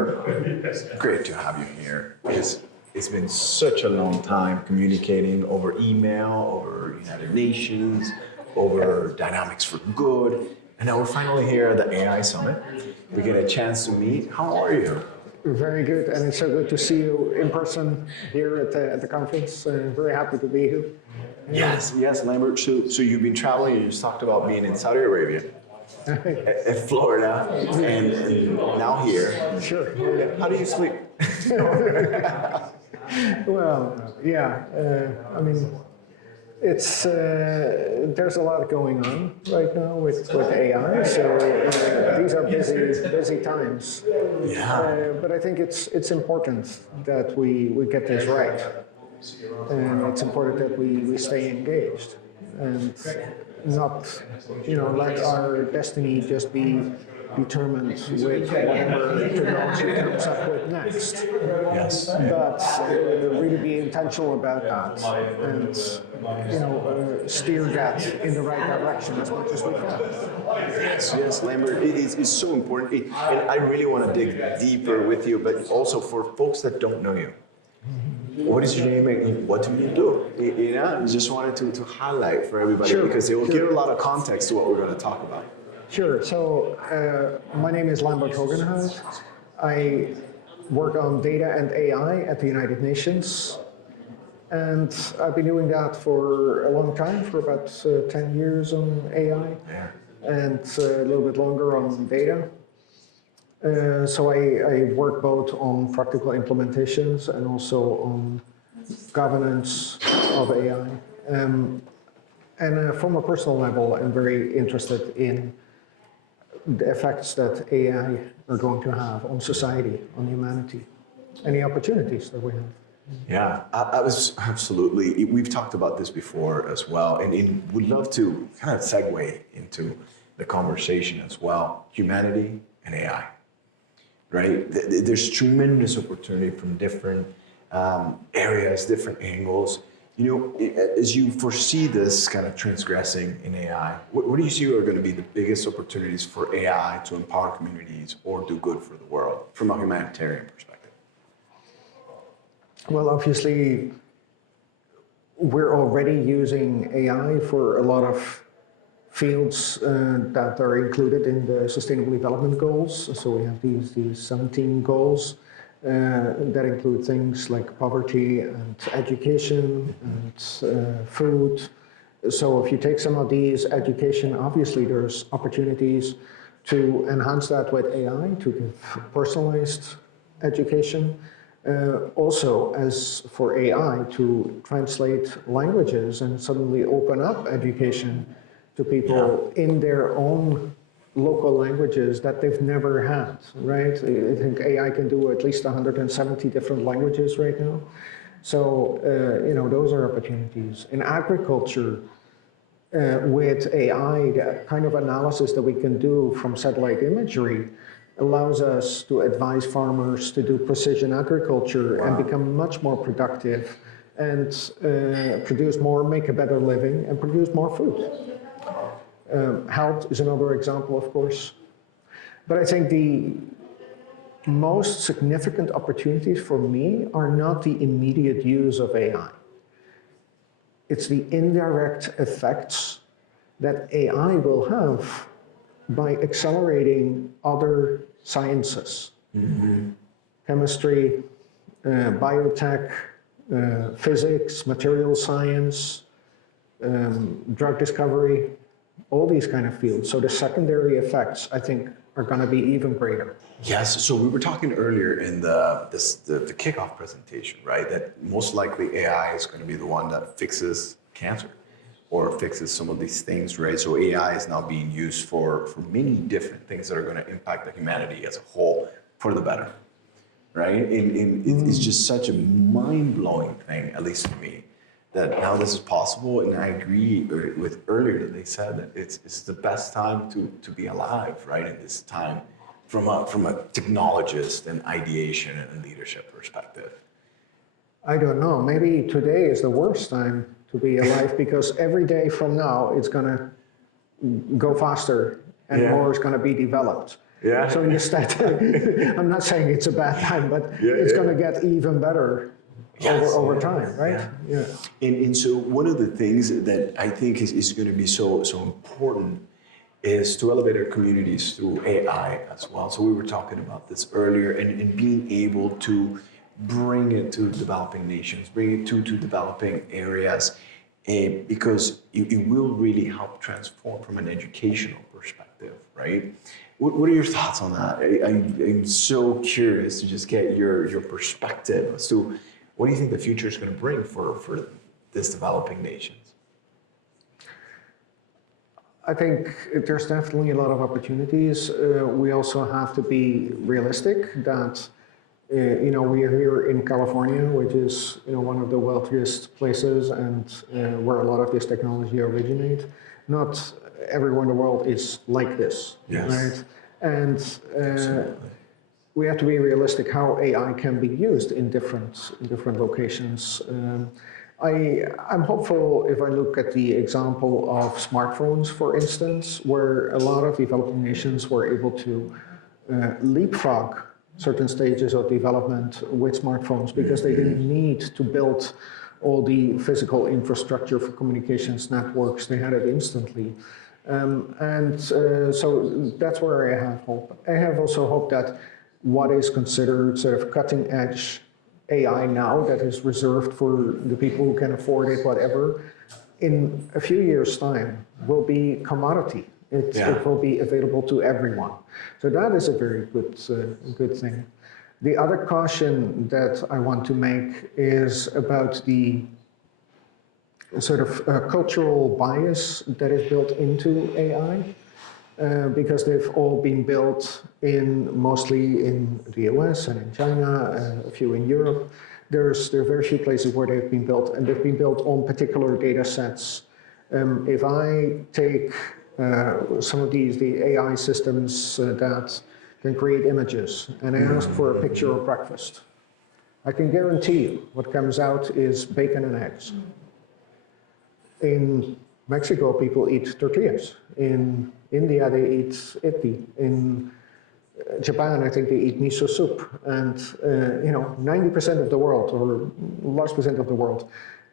Lambert, great to have you here because it's been such a long time communicating over email, over United Nations, over Dynamics for Good. And now we're finally here at the AI Summit. We get a chance to meet. How are you? Very good, and it's so good to see you in person here at the conference. Very happy to be here. Yes, Lambert. So you've been traveling. You just talked about being in Saudi Arabia, at Florida, and now here. Sure. How do you sleep? Well, yeah. I mean, it's there's a lot going on right now with AI. So these are busy times. Yeah. But I think it's important that we get this right. And it's important that we stay engaged and not, let our destiny just be determined with whatever technology comes up with next. Yes. But really be intentional about that and, steer that in the right direction as much as we can. Yes, Lambert, it is so important. And I really want to dig deeper with you, but also for folks that don't know you. What is your name and what do you do? I just wanted to highlight for everybody because it will give a lot of context to what we're going to talk about. Sure. So my name is Lambert Hogenhout. I work on data and AI at the United Nations. And I've been doing that for a long time, for about 10 years on AI, and a little bit longer on data. So I work both on practical implementations and also on governance of AI. And from a personal level, I'm very interested in the effects that AI are going to have on society, on humanity, and the opportunities that we have. Yeah, I was absolutely. We've talked about this before as well, and would love to kind of segue into the conversation as well. Humanity and AI, right? There's tremendous opportunity from different areas, different angles. As you foresee this kind of transgressing in AI, what do you see are going to be the biggest opportunities for AI to empower communities or do good for the world from a humanitarian perspective? Well, obviously, we're already using AI for a lot of fields that are included in the Sustainable Development Goals. So we have these 17 goals that include things like poverty and education and food. So if you take some of these, education, obviously there's opportunities to enhance that with AI, to give personalized education. Also, as for AI, to translate languages and suddenly open up education to people in their own local languages that they've never had, right? I think AI can do at least 170 different languages right now. So, those are opportunities. In agriculture, with AI, the kind of analysis that we can do from satellite imagery allows us to advise farmers to do precision agriculture and become much more productive and produce more, make a better living, and produce more food. Health is another example, of course. But I think the most significant opportunities for me are not the immediate use of AI. It's the indirect effects that AI will have by accelerating other sciences, chemistry, biotech, physics, material science, drug discovery, all these kind of fields. So the secondary effects, I think, are going to be even greater. Yes. So we were talking earlier in the kickoff presentation, right? That most likely AI is going to be the one that fixes cancer or fixes some of these things, right? So AI is now being used for many different things that are going to impact the humanity as a whole for the better, right? And it's just such a mind-blowing thing, at least for me, that now this is possible. And I agree with earlier that they said that it's the best time to be alive, right? In this time from a technologist and ideation and leadership perspective. I don't know. Maybe today is the worst time to be alive because every day from now it's going to go faster and more is going to be developed. Yeah. So instead, I'm not saying it's a bad time, but Yeah, it's yeah. going to get even better Yes, over yeah, time, right? yeah. And so one of the things that I think is going to be so important is to elevate our communities through AI as well. So we were talking about this earlier, and being able to bring it to developing nations, bring it to developing areas, because it will really help transform from an educational perspective, right? What are your thoughts on that? I'm so curious to just get your perspective as to what do you think the future is going to bring for this developing nations? I think there's definitely a lot of opportunities. We also have to be realistic that, we are here in California, which is, one of the wealthiest places and where a lot of this technology originates. Not everywhere in the world is like this, Yes. right? And Absolutely. we have to be realistic how AI can be used in different locations. I'm hopeful if I look at the example of smartphones, for instance, where a lot of developing nations were able to leapfrog certain stages of development with smartphones because they didn't need to build all the physical infrastructure for communications networks. They had it instantly. So that's where I have hope. I have also hope that what is considered sort of cutting edge AI now that is reserved for the people who can afford it, whatever, in a few years' time will be commodity. It will be available to everyone. So that is a very good thing. The other caution that I want to make is about the sort of cultural bias that is built into AI. Because they've all been built mostly in the US and in China, a few in Europe. There are very few places where they've been built, and they've been built on particular data sets. If I take some of the AI systems that can create images, and I ask for a picture of breakfast, I can guarantee you what comes out is bacon and eggs. In Mexico, people eat tortillas. In India, they eat idli. In Japan, I think they eat miso soup. And 90% of the world, or large percent of the world,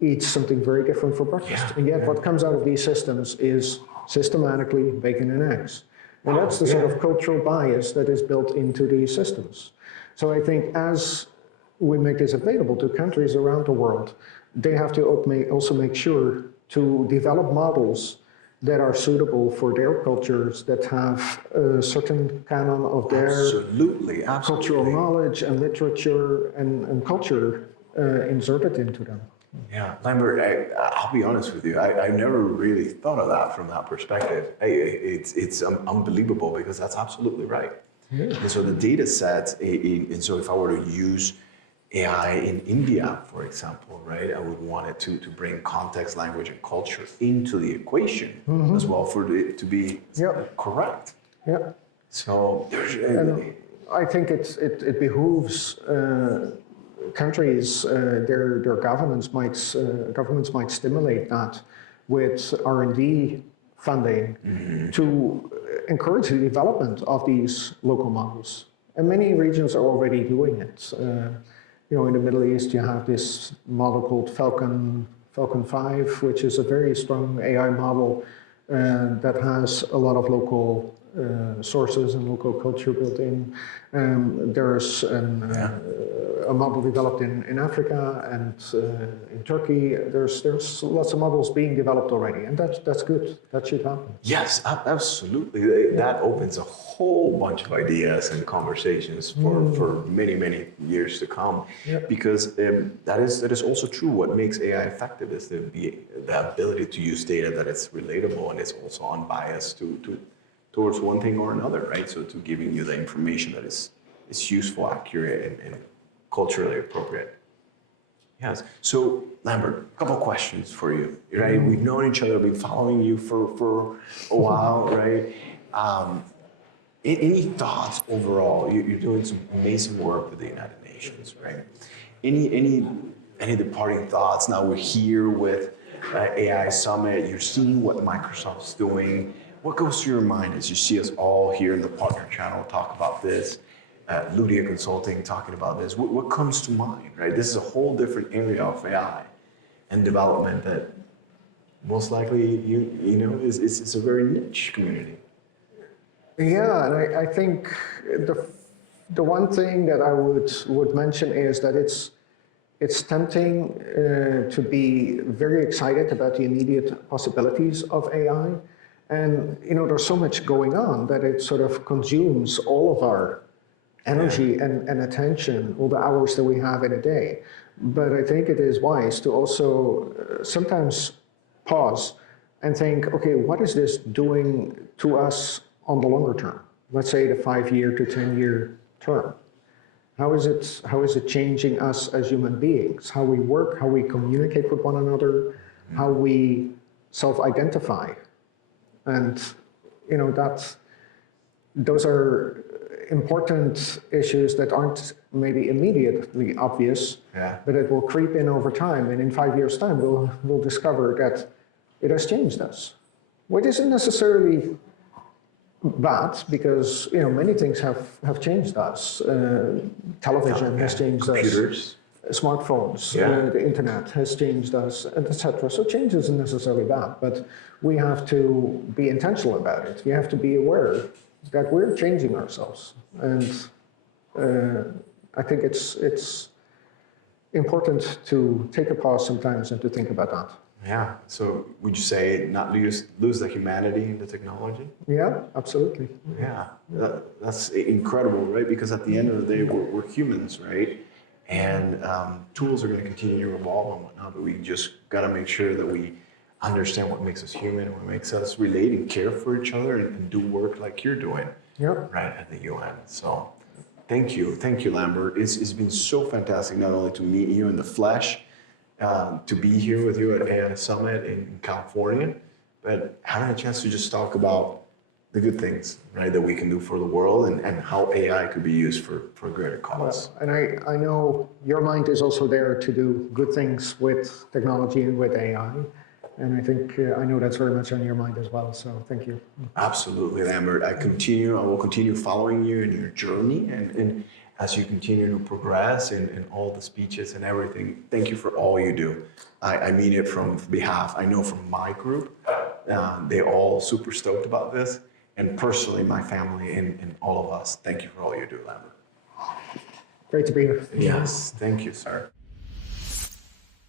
eats something very different for breakfast. And yet, what comes out of these systems is systematically bacon and eggs. And that's the sort of cultural bias that is built into these systems. So I think as we make this available to countries around the world, they have to also make sure to develop models that are suitable for their cultures, that have a certain canon of their Absolutely. cultural knowledge and literature and culture inserted into them. Yeah, Lambert, I'll be honest with you. I never really thought of that from that perspective. It's unbelievable because that's absolutely right. Yeah. And so the data sets, and so if I were to use AI in India, for example, right, I would want it to bring context, language, and culture into the equation as well for it to be correct. Yeah. So there's. And I think it behooves countries, their governments might stimulate that with R&D funding to encourage the development of these local models. And many regions are already doing it. In the Middle East, you have this model called Falcon 5, which is a very strong AI model that has a lot of local sources and local culture built in. There's a model developed in Africa and in Turkey. There's lots of models being developed already, and that's good. That should happen. Yes, absolutely. That opens a whole bunch of ideas and conversations for many, many years to come. Yep. Because that is also true. What makes AI effective is the ability to use data that is relatable and is also unbiased towards one thing or another, right? So to giving you the information that is useful, accurate, and culturally appropriate. Yes. So Lambert, a couple questions for you. Right? We've known each other, been following you for a while, right? Any thoughts overall? You're doing some amazing work with the United Nations, right? Any departing thoughts? Now we're here with AI Summit. You're seeing what Microsoft's doing. what goes through your mind as you see us all here in the partner channel talk about this, Ludia Consulting talking about this? What comes to mind, right? This is a whole different area of AI and development that most likely, it's a very niche community. Yeah, and I think the one thing that I would mention is that it's tempting to be very excited about the immediate possibilities of AI. And there's so much going on that it sort of consumes all of our energy and attention, all the hours that we have in a day. But I think it is wise to also sometimes pause and think, okay, what is this doing to us on the longer term? Let's say the 5-year to 10-year term. How is it changing us as human beings? How we work, how we communicate with one another, how we self-identify. And those are important issues that aren't maybe immediately obvious, but it will creep in over time. And in 5 years' time, we'll discover that it has changed us. What isn't necessarily bad, because many things have changed us. Television has changed Computers. us. Smartphones, the internet has changed us, etc. So change isn't necessarily bad, but we have to be intentional about it. We have to be aware that we're changing ourselves, and I think it's important to take a pause sometimes and to think about that. Yeah. So would you say not lose the humanity in the technology? Yeah, absolutely. Yeah, that's incredible, right? Because at the end of the day, we're humans, right? And tools are going to continue to evolve and whatnot, but we just got to make sure that we understand what makes us human and what makes us relate and care for each other and do work like you're doing, right, at the UN. So thank you, Lambert. It's been so fantastic not only to meet you in the flesh, to be here with you at AI Summit in California, but having a chance to just talk about the good things, right, that we can do for the world and how AI could be used for a greater cause. Well, and I know your mind is also there to do good things with technology and with AI. And I think I know that's very much on your mind as well. So thank you. Absolutely, Lambert. I will continue following you in your journey and as you continue to progress in all the speeches and everything. Thank you for all you do. I mean it from behalf, I know from my group, they're all super stoked about this. And personally, my family and all of us, thank you for all you do, Lambert. Great to be here. Yes, thank you, sir.